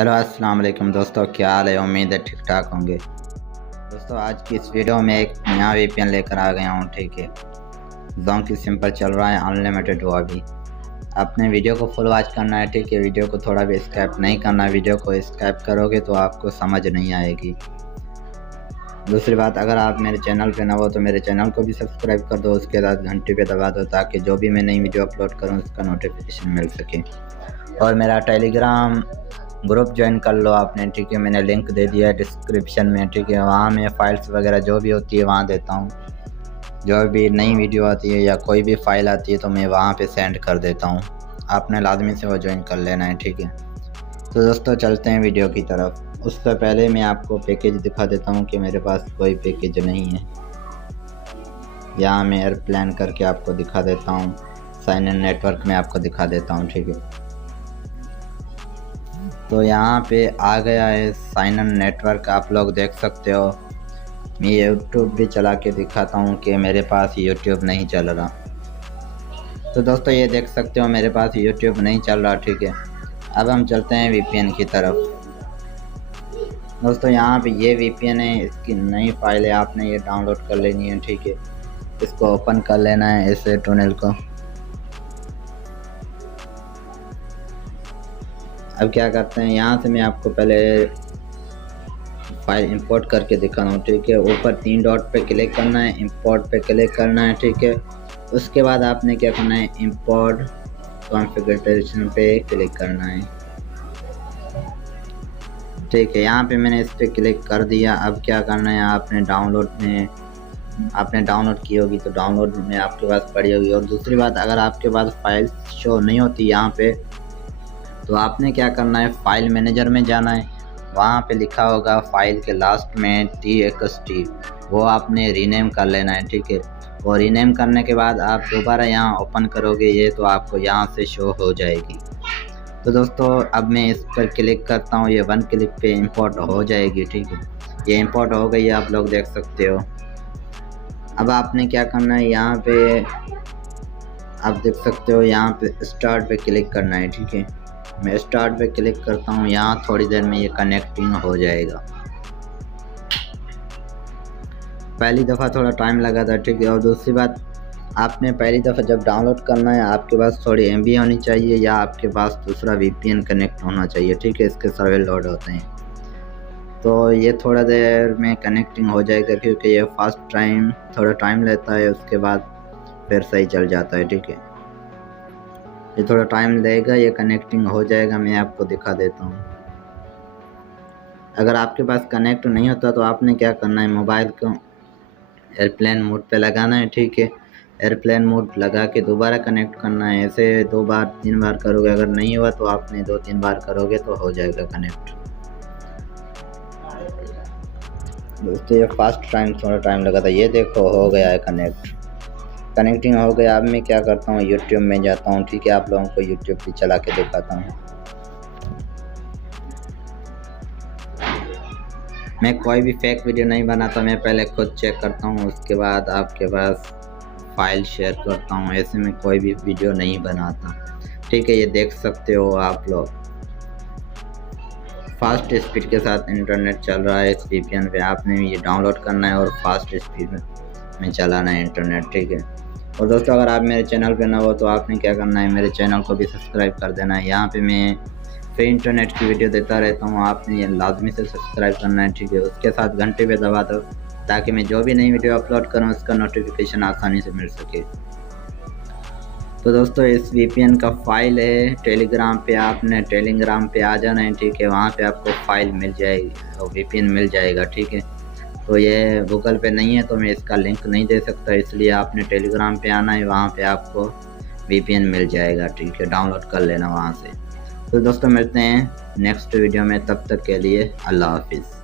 Hello अस्सलाम वालेकुम दोस्तों, क्या हाल है। उम्मीद है ठीक ठाक होंगे। दोस्तों आज की इस वीडियो में एक नया वीपीएन लेकर आ गया हूँ। ठीक है, जोंकी सिंपल चल रहा है, अनलिमिटेड हुआ भी। अपने वीडियो को फुल वॉच करना है। ठीक है, वीडियो को थोड़ा भी स्किप नहीं करना। वीडियो को स्किप करोगे तो आपको समझ नहीं आएगी। दूसरी बात, अगर आप मेरे चैनल पे ना हो तो मेरे चैनल को भी सब्सक्राइब कर दो, उसके बाद घंटी पे दबा दो ताकि जो भी मैं नई वीडियो अपलोड करूँ उसका नोटिफिकेशन मिल सके। और मेरा टेलीग्राम ग्रुप ज्वाइन कर लो आपने। ठीक है, मैंने लिंक दे दिया है डिस्क्रिप्शन में। ठीक है, वहाँ मैं फ़ाइल्स वगैरह जो भी होती है वहाँ देता हूँ। जो भी नई वीडियो आती है या कोई भी फ़ाइल आती है तो मैं वहाँ पे सेंड कर देता हूँ। आपने लाजमी से वो ज्वाइन कर लेना है। ठीक है, तो दोस्तों चलते हैं वीडियो की तरफ। उससे पहले मैं आपको पैकेज दिखा देता हूँ कि मेरे पास कोई पैकेज नहीं है। यहाँ मैं एयरप्लेन करके आपको दिखा देता हूँ। साइन इन नेटवर्क में आपको दिखा देता हूँ। ठीक है, तो यहाँ पे आ गया है साइन इन नेटवर्क, आप लोग देख सकते हो। मैं यूट्यूब भी चला के दिखाता हूँ कि मेरे पास यूट्यूब नहीं चल रहा। तो दोस्तों ये देख सकते हो मेरे पास यूट्यूब नहीं चल रहा। ठीक है, अब हम चलते हैं वीपीएन की तरफ। दोस्तों यहाँ पे ये वीपीएन है, इसकी नई फाइल है, आपने ये डाउनलोड कर लेनी है। ठीक है, इसको ओपन कर लेना है इस टनल को। अब क्या करते हैं, यहाँ से मैं आपको पहले फाइल इंपोर्ट करके दिखा रहा हूँ। ठीक है, ऊपर 3 डॉट पे क्लिक करना है, इंपोर्ट पे क्लिक करना है। ठीक है, उसके बाद आपने क्या करना है, इंपोर्ट कॉन्फ़िगरेशन पे क्लिक करना है। ठीक है, यहाँ पे मैंने इस पर क्लिक कर दिया। अब क्या करना है, आपने डाउनलोड की होगी तो डाउनलोड में आपके पास पड़ी होगी। और दूसरी बात, अगर आपके पास फाइल शो नहीं होती यहाँ पे तो आपने क्या करना है, फाइल मैनेजर में जाना है। वहाँ पे लिखा होगा फाइल के लास्ट में txt, वो आपने रीनेम कर लेना है। ठीक है, और रीनेम करने के बाद आप दोबारा यहाँ ओपन करोगे ये तो आपको यहाँ से शो हो जाएगी। तो दोस्तों अब मैं इस पर क्लिक करता हूँ, ये 1 क्लिक पे इंपोर्ट हो जाएगी। ठीक है, ये इंपोर्ट हो गई है, आप लोग देख सकते हो। अब आपने क्या करना है, यहाँ पे आप देख सकते हो, यहाँ पे स्टार्ट पे क्लिक करना है। ठीक है, मैं स्टार्ट पे क्लिक करता हूँ, यहाँ थोड़ी देर में ये कनेक्टिंग हो जाएगा। पहली दफ़ा थोड़ा टाइम लगा था। ठीक है, और दूसरी बात, आपने पहली दफ़ा जब डाउनलोड करना है आपके पास थोड़ी MB होनी चाहिए या आपके पास दूसरा VPN कनेक्ट होना चाहिए। ठीक है, इसके सर्वर लोड होते हैं तो ये थोड़ा देर में कनेक्टिंग हो जाएगा, क्योंकि ये फर्स्ट टाइम थोड़ा टाइम लेता है, उसके बाद फिर सही चल जाता है। ठीक है, ये थोड़ा टाइम लेगा, ये कनेक्टिंग हो जाएगा। मैं आपको दिखा देता हूँ। अगर आपके पास कनेक्ट नहीं होता तो आपने क्या करना है, मोबाइल को एयरप्लेन मोड पे लगाना है। ठीक है, एयरप्लेन मोड लगा के दोबारा कनेक्ट करना है। ऐसे 2 बार 3 बार करोगे, अगर नहीं हुआ तो आपने 2-3 बार करोगे तो हो जाएगा कनेक्ट। दोस्तों ये फर्स्ट टाइम थोड़ा टाइम लगा था, ये देखो हो गया है कनेक्टिंग हो गया। अब मैं क्या करता हूँ, यूट्यूब में जाता हूँ। ठीक है, आप लोगों को यूट्यूब भी चला के दिखाता हूँ। मैं कोई भी फेक वीडियो नहीं बनाता, मैं पहले खुद चेक करता हूँ, उसके बाद आपके पास फाइल शेयर करता हूँ। ऐसे में कोई भी वीडियो नहीं बनाता। ठीक है, ये देख सकते हो आप लोग, फास्ट स्पीड के साथ इंटरनेट चल रहा है इस VPN पे। आपने ये डाउनलोड करना है और फास्ट स्पीड में चलाना है इंटरनेट। ठीक है, और दोस्तों अगर आप मेरे चैनल पे ना हो तो आपने क्या करना है, मेरे चैनल को भी सब्सक्राइब कर देना है। यहाँ पे मैं फ्री इंटरनेट की वीडियो देता रहता हूँ, आपने ये लाजमी से सब्सक्राइब करना है। ठीक है, उसके साथ घंटे पे दबा दो ताकि मैं जो भी नई वीडियो अपलोड करूँ उसका नोटिफिकेशन आसानी से मिल सके। तो दोस्तों इस VPN का फाइल है टेलीग्राम पे, आपने टेलीग्राम पे आ जाना है। ठीक है, वहाँ पे आपको फाइल मिल जाएगी और VPN मिल जाएगा। ठीक है, तो ये गूगल पे नहीं है तो मैं इसका लिंक नहीं दे सकता, इसलिए आपने टेलीग्राम पे आना है, वहाँ पे आपको VPN मिल जाएगा। ठीक है, डाउनलोड कर लेना वहाँ से। तो दोस्तों मिलते हैं नेक्स्ट वीडियो में, तब तक के लिए अल्लाह हाफिज़।